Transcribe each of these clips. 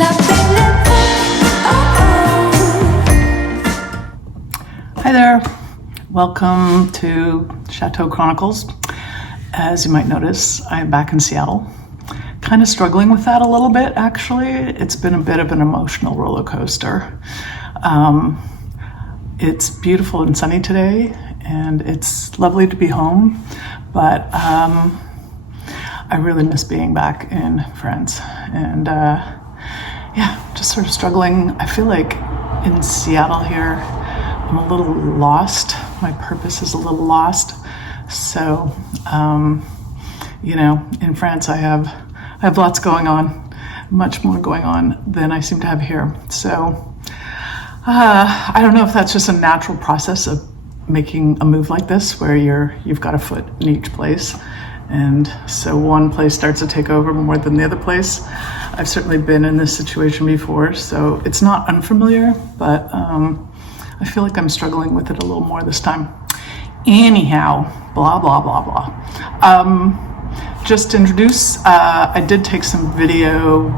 Hi there, welcome to Chateau Chronicles. As you might notice, I'm back in Seattle. Kind of struggling with that a little bit, actually. It's been a bit of an emotional roller coaster. It's beautiful and sunny today, and it's lovely to be home, but I really miss being back in France. And just sort of struggling. I feel like in Seattle here, I'm a little lost. My purpose is a little lost. So, in France I have lots going on, much more going on than I seem to have here. So, I don't know if that's just a natural process of making a move like this, where you've got a foot in each place. And so one place starts to take over more than the other place. I've certainly been in this situation before, so it's not unfamiliar, but I feel like I'm struggling with it a little more this time. Anyhow, blah, blah, blah, blah. Just to introduce, I did take some video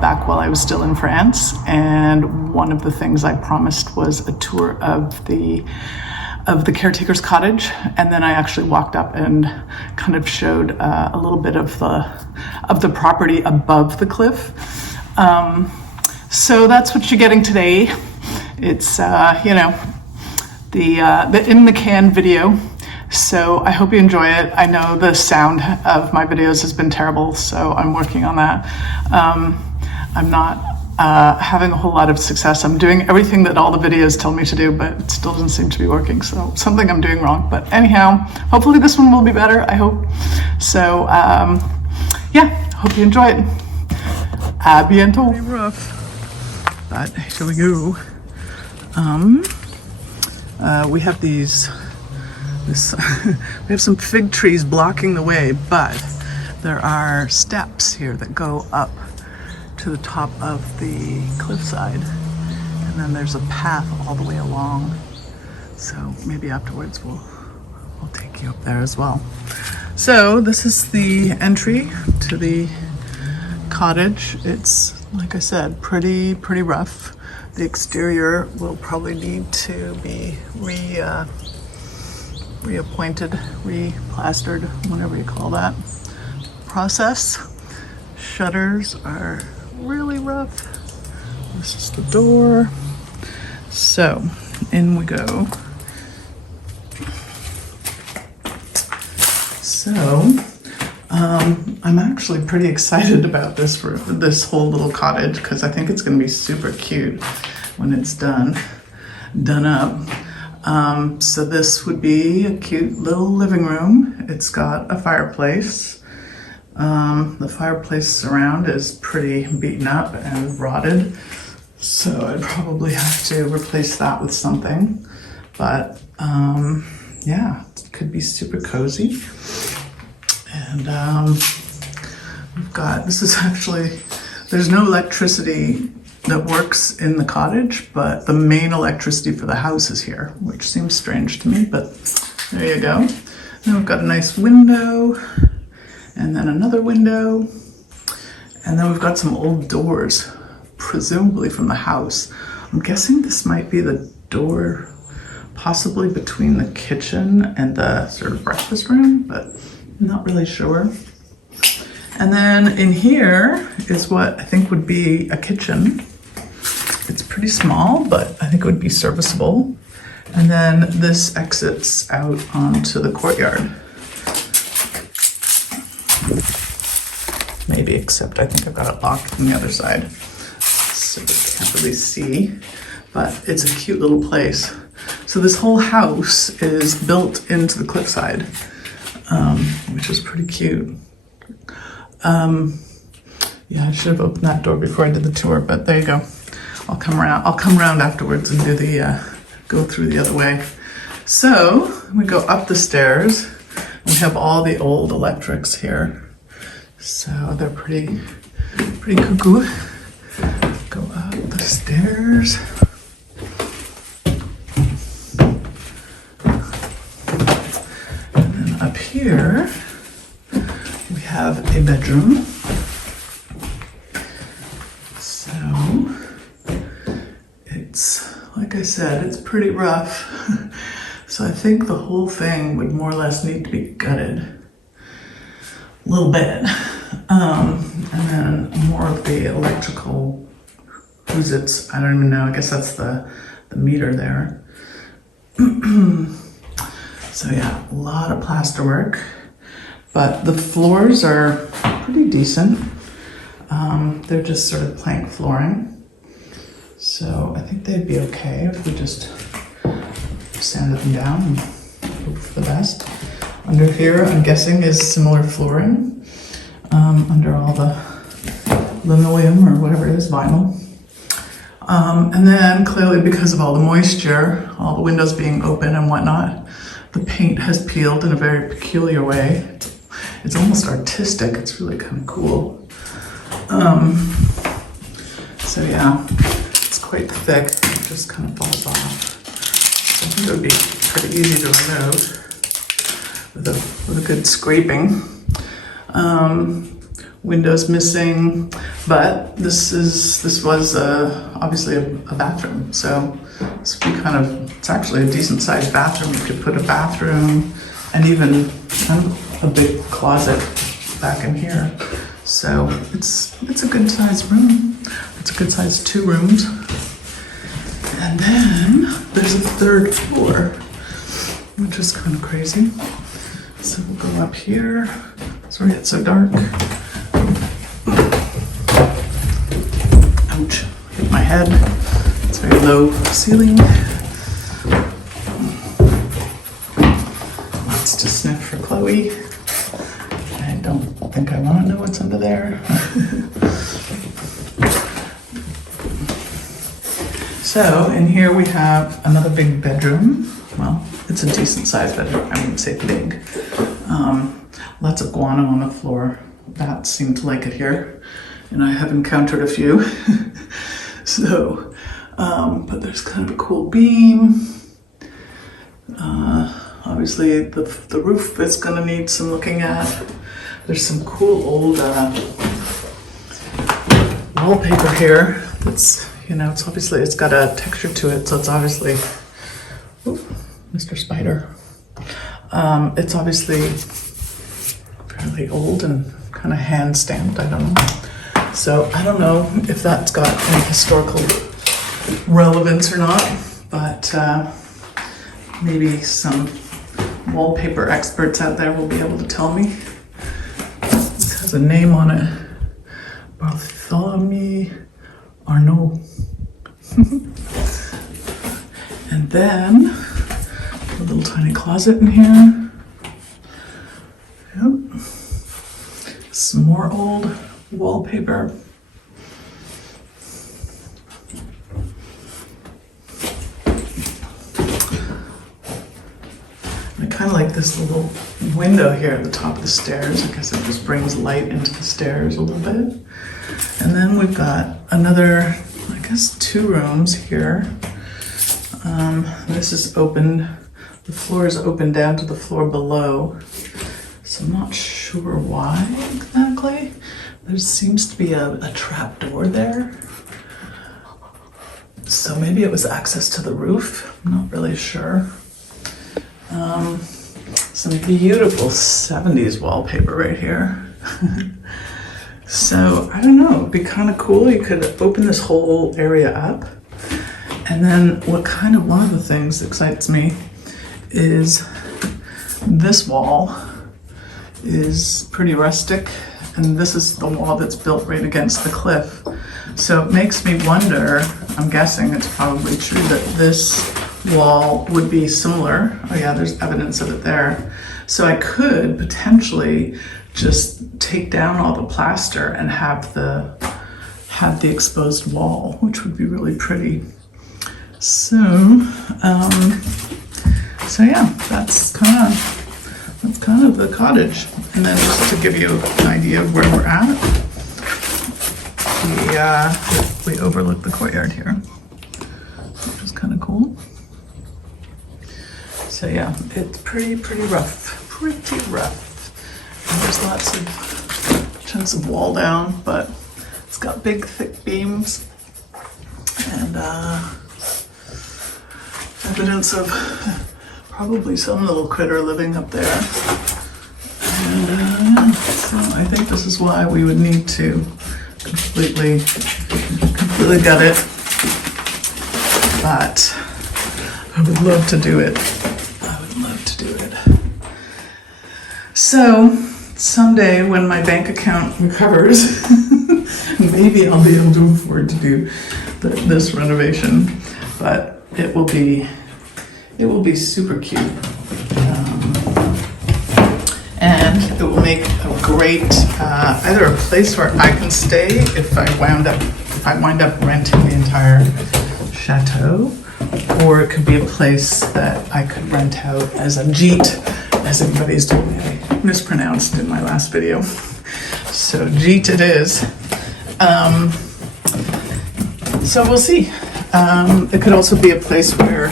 back while I was still in France, and one of the things I promised was a tour of the Caretaker's cottage, and then I actually walked up and kind of showed a little bit of the property above the cliff. So that's what you're getting today. It's the in the can video. So I hope you enjoy it. I know the sound of my videos has been terrible, so I'm working on that. I'm not having a whole lot of success. I'm doing everything that all the videos tell me to do, but it still doesn't seem to be working. So something I'm doing wrong. But anyhow, hopefully this one will be better, I hope. So hope you enjoy it. À bientôt. Pretty rough, but here we go. We have we have some fig trees blocking the way, but there are steps here that go up to the top of the cliffside, and then there's a path all the way along. So maybe afterwards we'll take you up there as well. So this is the entry to the cottage. It's, like I said, pretty rough. The exterior will probably need to be reappointed, replastered, whatever you call that process. Shutters are really rough. This is the door. So in we go. So I'm actually pretty excited about this whole little cottage, because I think it's going to be super cute when it's done up. So this would be a cute little living room. It's got a fireplace. The fireplace around is pretty beaten up and rotted, so I'd probably have to replace that with something. But it could be super cozy. And there's no electricity that works in the cottage, but the main electricity for the house is here, which seems strange to me, but there you go. Then we've got a nice window, and then another window, and then we've got some old doors, presumably from the house. I'm guessing this might be the door possibly between the kitchen and the sort of breakfast room, but I'm not really sure. And then in here is what I think would be a kitchen. It's pretty small, but I think it would be serviceable. And then this exits out onto the courtyard. Maybe, except I think I've got it locked on the other side, so you can't really see, but it's a cute little place. So this whole house is built into the cliffside, which is pretty cute. I should have opened that door before I did the tour, but there you go. I'll come around afterwards and do go through the other way. So we go up the stairs. We have all the old electrics here. So they're pretty cuckoo. Go up the stairs. And then up here, we have a bedroom. So it's, like I said, it's pretty rough. So I think the whole thing would more or less need to be gutted a little bit. And then more of the electrical, who's it's, I don't even know, I guess that's the meter there. So yeah, a lot of plaster work, but the floors are pretty decent. They're just sort of plank flooring. So I think they'd be okay if we just sanded them down and hope for the best. Under here, I'm guessing, is similar flooring. Under all the linoleum or whatever it is, vinyl. And then clearly because of all the moisture, all the windows being open and whatnot, the paint has peeled in a very peculiar way. It's almost artistic. It's really kind of cool. So yeah, it's quite thick. It just kind of falls off. So I think it would be pretty easy to remove with a good scraping. Windows missing, but this was obviously a bathroom, so this would be it's actually a decent sized bathroom. You could put a bathroom and even kind of a big closet back in here. So it's a good sized room. It's a good sized 2 rooms. And then there's a 3rd floor, which is kind of crazy. So we'll go up here. Sorry it's so dark. Ouch, hit my head. It's very low ceiling. Let's just sniff for Chloe. I don't think I want to know what's under there. So in here we have another big bedroom. Well, it's a decent sized bedroom. I wouldn't say big. Lots of guano on the floor. Bats seem to like it here, and I have encountered a few. So, but there's kind of a cool beam. Obviously the roof is gonna need some looking at. There's some cool old wallpaper here that's, it's obviously, it's got a texture to it, so it's obviously, Mr. Spider. It's obviously fairly old and kind of hand stamped, I don't know. So I don't know if that's got any historical relevance or not, but maybe some wallpaper experts out there will be able to tell me. This has a name on it, Bartholomew Arnault. And then a little tiny closet in here. Yep. Some more old wallpaper. I kind of like this little window here at the top of the stairs. I guess it just brings light into the stairs a little bit. And then we've got another, I guess, 2 rooms here. This is open, the floor is open down to the floor below. So I'm not sure why exactly. There seems to be a trap door there. So maybe it was access to the roof. I'm not really sure. Some beautiful 70s wallpaper right here. So I don't know, it'd be kind of cool. You could open this whole area up. And then one of the things that excites me is this wall is pretty rustic, and this is the wall that's built right against the cliff. So it makes me wonder, I'm guessing it's probably true that this wall would be similar. Oh yeah, there's evidence of it there. So I could potentially just take down all the plaster and have the exposed wall, which would be really pretty. So yeah, that's kind of the cottage. And then just to give you an idea of where we're at, we overlook the courtyard here, which is kind of cool. So yeah, it's pretty rough. And there's lots of chunks of wall down, but It's got big, thick beams and evidence of probably some little critter living up there. And so I think this is why we would need to completely gut it. But I would love to do it. I would love to do it. So someday when my bank account recovers, maybe I'll be able to afford to do this renovation. But it will be super cute. And it will make a great either a place where I can stay if I wind up renting the entire chateau, or it could be a place that I could rent out as a jeet, as everybody's told me I mispronounced in my last video. So jeet it is. So we'll see. It could also be a place where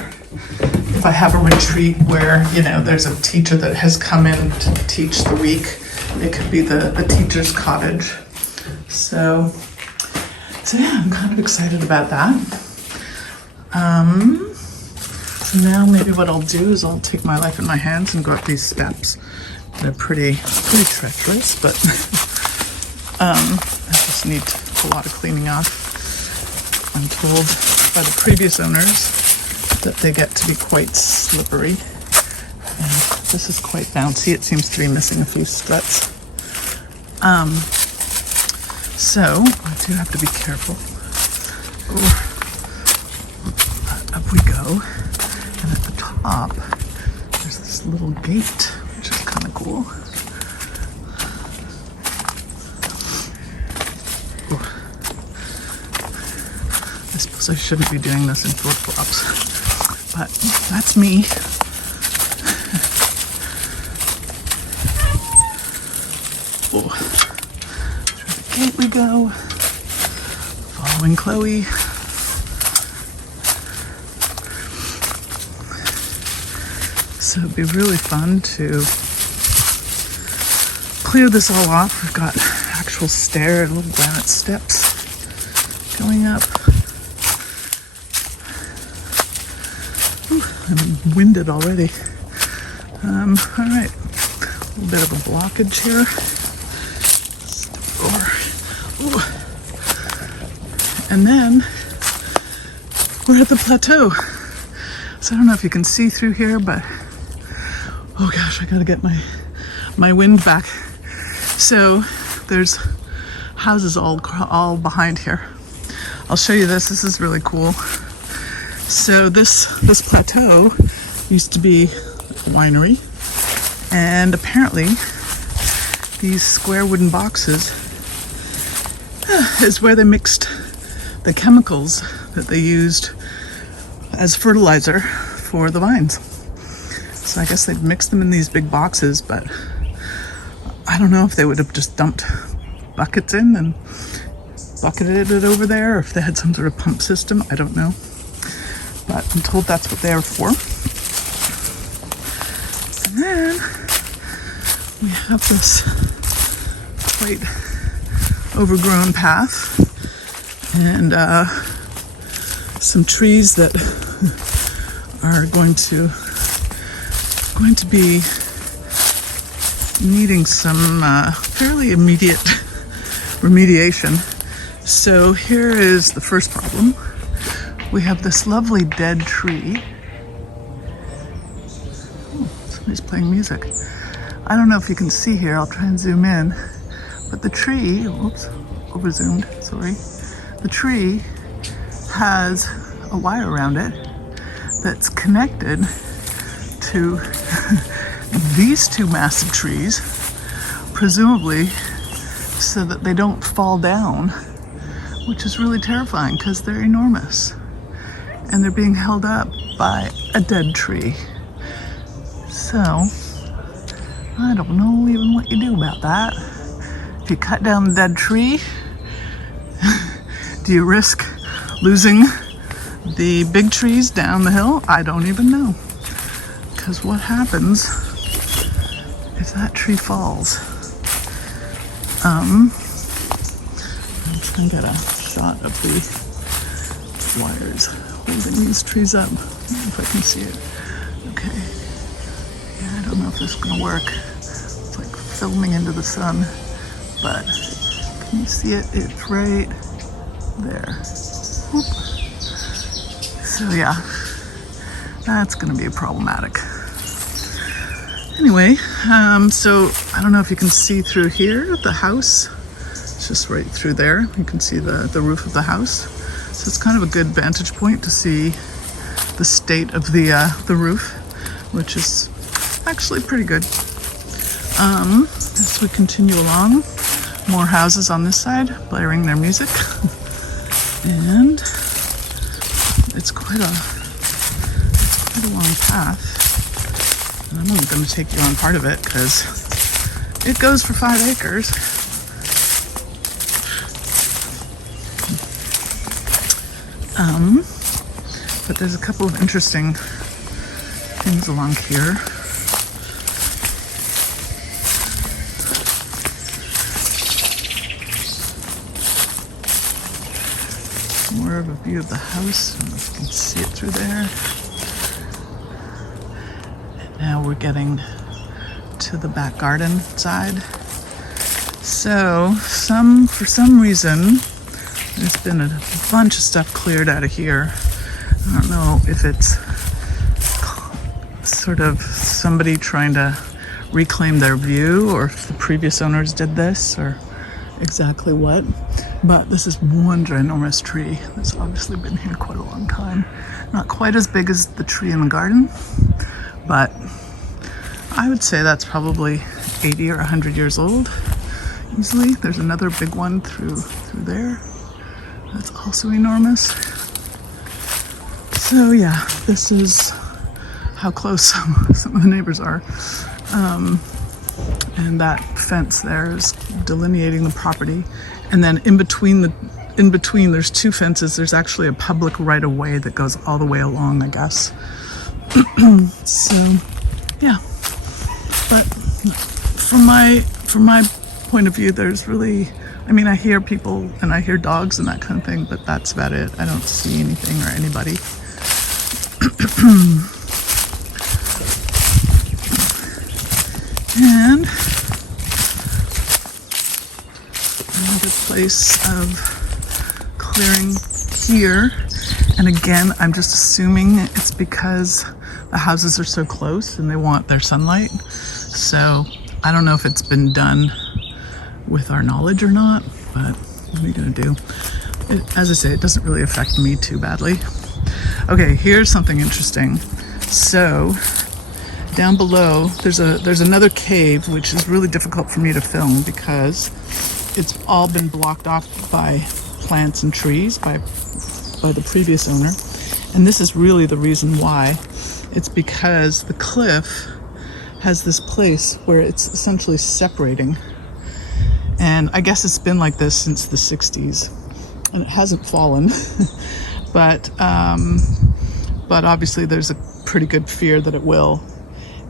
if I have a retreat where, you know, there's a teacher that has come in to teach the week, it could be the teacher's cottage. So yeah, I'm kind of excited about that. So now maybe what I'll do is I'll take my life in my hands and go up these steps. They're pretty treacherous, but I just need a lot of cleaning off. I'm told by the previous owners that they get to be quite slippery. And this is quite bouncy. It seems to be missing a few struts. So I do have to be careful. Ooh. Up we go. And at the top, there's this little gate, which is kind of cool. Ooh. I suppose I shouldn't be doing this in flip-flops, but that's me. Through the gate we go, following Chloe. So it'd be really fun to clear this all off. We've got actual little granite steps going up. Ooh, I'm winded already. All right, a little bit of a blockage here. Ooh. And then we're at the plateau. So I don't know if you can see through here, but oh gosh, I gotta get my wind back. So there's houses all behind here. I'll show you this. This is really cool. So this plateau used to be a winery, and apparently these square wooden boxes is where they mixed the chemicals that they used as fertilizer for the vines. So I guess they'd mix them in these big boxes, but I don't know if they would have just dumped buckets in and bucketed it over there, or if they had some sort of pump system. I don't know. But I'm told that's what they're for. And then we have this quite overgrown path and some trees that are going to be needing some fairly immediate remediation. So here is the first problem. We have this lovely dead tree. Oh, somebody's playing music. I don't know if you can see here. I'll try and zoom in. But the tree, oops, over-zoomed, sorry. The tree has a wire around it that's connected to these two massive trees, presumably so that they don't fall down, which is really terrifying because they're enormous and they're being held up by a dead tree. So I don't know even what you do about that. If you cut down the dead tree, do you risk losing the big trees down the hill? I don't even know. Because what happens if that tree falls? I'm try and get a shot of the wires holding these trees up. If I can see it. Okay. Yeah, I don't know if this is gonna work. It's like filming into the sun, but can you see it? It's right there. Whoop. So yeah, that's gonna be problematic. Anyway, so I don't know if you can see through here, the house. It's just right through there. You can see the roof of the house. So it's kind of a good vantage point to see the state of the roof, which is actually pretty good. As we continue along, more houses on this side, blaring their music. And it's quite a long path. And I'm only going to take you on part of it because it goes for 5 acres. But there's a couple of interesting things along here. More of a view of the house. I don't know if you can see it through there. And now we're getting to the back garden side. So, for some reason, there's been a bunch of stuff cleared out of here. I don't know if it's sort of somebody trying to reclaim their view, or if the previous owners did this, or exactly what. But this is one ginormous tree that's obviously been here quite a long time. Not quite as big as the tree in the garden, but I would say that's probably 80 or 100 years old, easily. There's another big one through there. That's also enormous. So yeah, this is how close some of the neighbors are. And that fence there is delineating the property. And then in between there's 2 fences. There's actually a public right-of-way that goes all the way along, I guess. So yeah, but from my point of view, there's really, I mean, I hear people and I hear dogs and that kind of thing, but that's about it. I don't see anything or anybody. And another place of clearing here. And again, I'm just assuming it's because the houses are so close and they want their sunlight. So I don't know if it's been done with our knowledge or not, but what are you gonna do? As I say, it doesn't really affect me too badly. Okay, here's something interesting. So down below, there's another cave, which is really difficult for me to film because it's all been blocked off by plants and trees by the previous owner. And this is really the reason why. It's because the cliff has this place where it's essentially separating. And I guess it's been like this since the 60s, and it hasn't fallen. but obviously there's a pretty good fear that it will.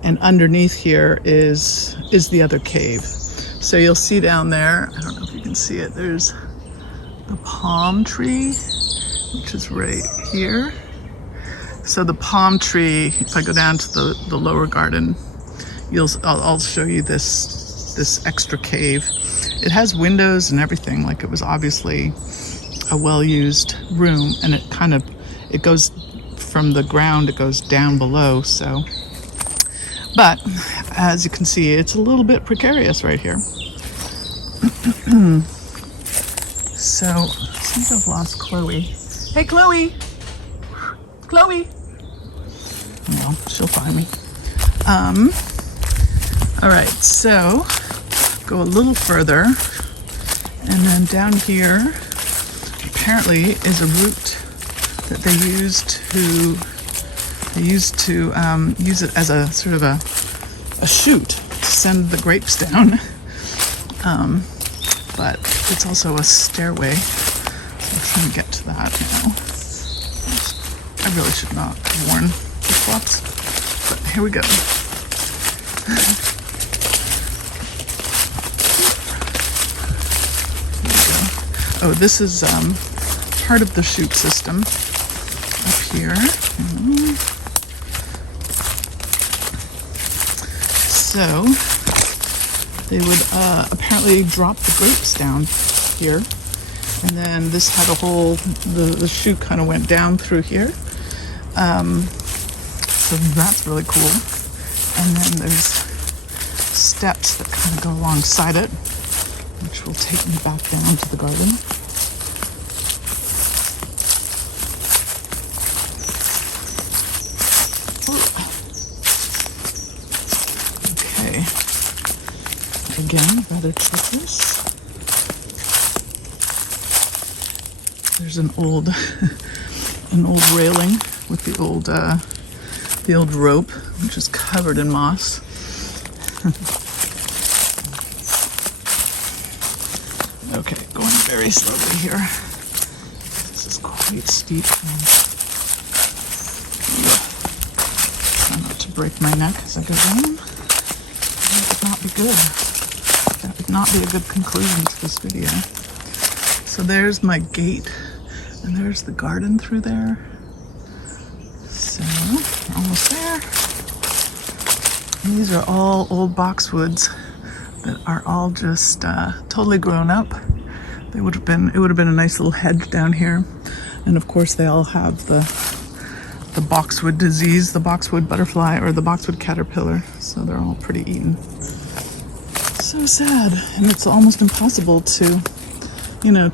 And underneath here is the other cave. So you'll see down there, I don't know if you can see it, there's the palm tree, which is right here. So the palm tree, if I go down to the lower garden, I'll show you this extra cave. It has windows and everything, like it was obviously a well-used room, and it goes from the ground, it goes down below, so. But as you can see, it's a little bit precarious right here. So, I think I've lost Chloe. Hey, Chloe! Chloe! No, she'll find me. All right, so go a little further, and then down here apparently is a route that they used to use it as a sort of a chute to send the grapes down. But it's also a stairway, so I'm trying to get to that now. I really should not have worn flip-flops, but here we go. Oh, this is part of the chute system up here. So they would apparently drop the grapes down here, and then this had a hole. The chute kind of went down through here. So that's really cool. And then there's steps that kind of go alongside it, which will take me back down to the garden. Okay. Again, rather treacherous. There's an old railing with the old rope, which is covered in moss. Okay, going very slowly here. This is quite steep. Try not to break my neck as I go down. That would not be good. That would not be a good conclusion to this video. So there's my gate, and there's the garden through there. So we're almost there. And these are all old boxwoods that are all just totally grown up. It would have been a nice little hedge down here. And of course they all have the boxwood disease, the boxwood butterfly or the boxwood caterpillar. So they're all pretty eaten. So sad. And it's almost impossible to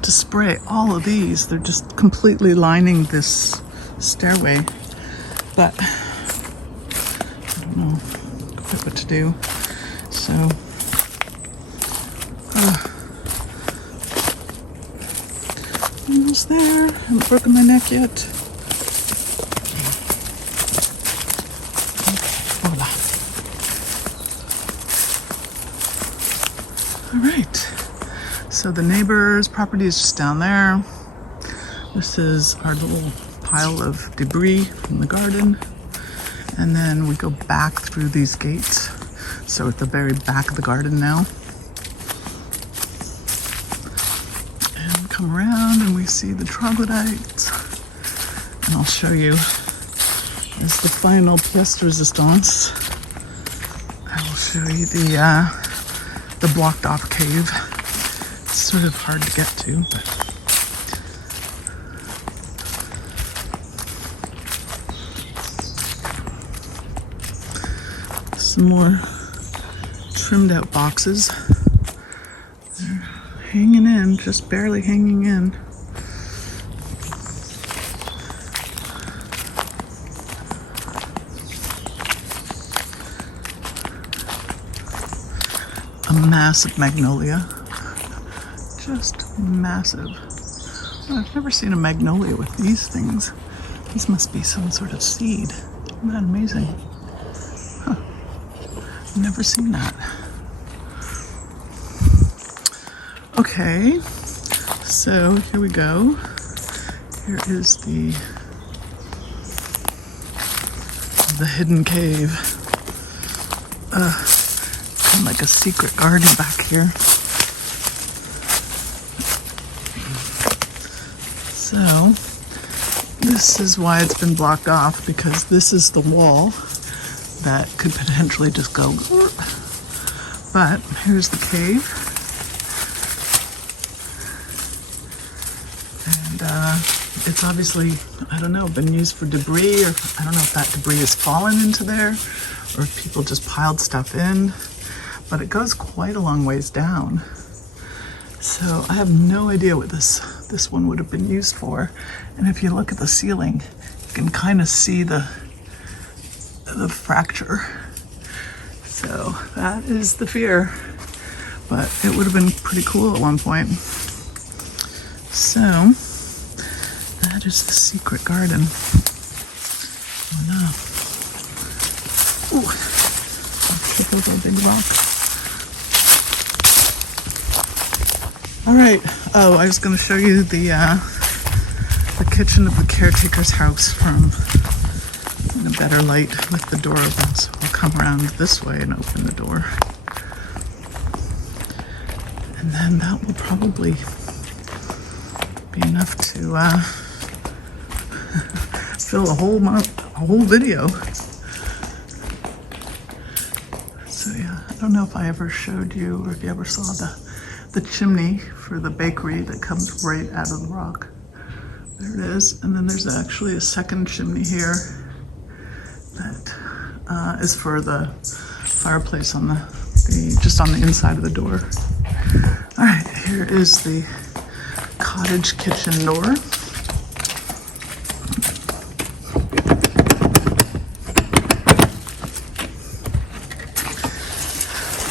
spray all of these. They're just completely lining this stairway. But I don't know quite what to do. So almost there. I haven't broken my neck yet. Okay, voila. All right. So the neighbor's property is just down there. This is our little pile of debris from the garden. And then we go back through these gates. So at the very back of the garden now. And come around and we see the troglodytes. And I'll show you as the final pièce de résistance. I will show you the blocked off cave. It's sort of hard to get to, but some more trimmed out boxes. They're hanging in, just barely hanging in. A massive magnolia. Just massive. Well, I've never seen a magnolia with these things. This must be some sort of seed. Isn't that amazing? Huh. Never seen that. Okay, so here we go. Here is the hidden cave. Kind of like a secret garden back here. So this is why it's been blocked off, because this is the wall that could potentially just go. But here's the cave. And it's obviously, I don't know, been used for debris, or I don't know if that debris has fallen into there or if people just piled stuff in. But it goes quite a long ways down. So I have no idea what this one would have been used for. And if you look at the ceiling, you can kind of see the fracture. So that is the fear. But it would have been pretty cool at one point. So that is the secret garden. Oh no. Ooh, I'll trip over a big rock. All right. Oh, I was going to show you the kitchen of the caretaker's house from in a better light with the door open. So I'll come around this way and open the door. And then that will probably be enough to fill a whole video. So yeah, I don't know if I ever showed you or if you ever saw the chimney for the bakery that comes right out of the rock. There it is. And then there's actually a second chimney here that is for the fireplace on just on the inside of the door. All right, here is the cottage kitchen door.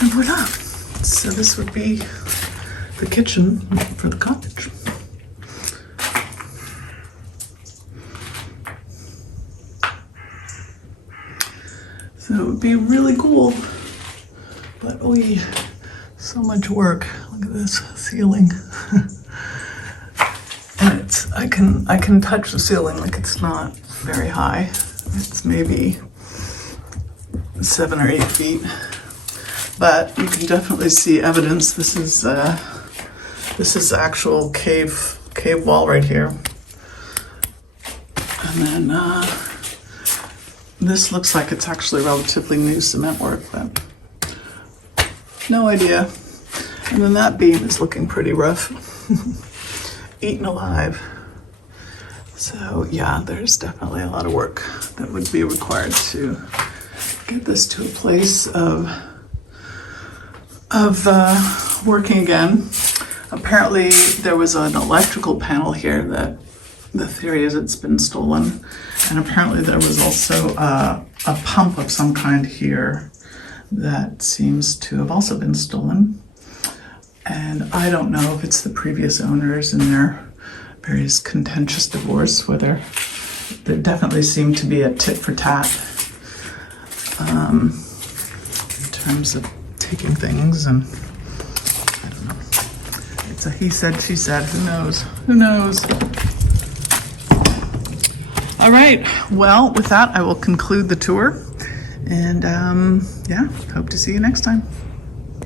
And voila! So this would be the kitchen for the cottage. So it would be really cool, but so much work. Look at this ceiling. And I can touch the ceiling, like it's not very high. It's maybe 7 or 8 feet, but you can definitely see evidence. This is actual cave wall right here, and then this looks like it's actually relatively new cement work, but no idea. And then that beam is looking pretty rough. Eaten alive. So yeah, there's definitely a lot of work that would be required to get this to a place of working again. Apparently there was an electrical panel here that the theory is it's been stolen. And apparently there was also a pump of some kind here that seems to have also been stolen. And I don't know if it's the previous owners in their various contentious divorce, whether there definitely seemed to be a tit for tat in terms of taking things, and I don't know. It's a he said, she said, who knows? Who knows? All right, well, with that, I will conclude the tour. And yeah, hope to see you next time.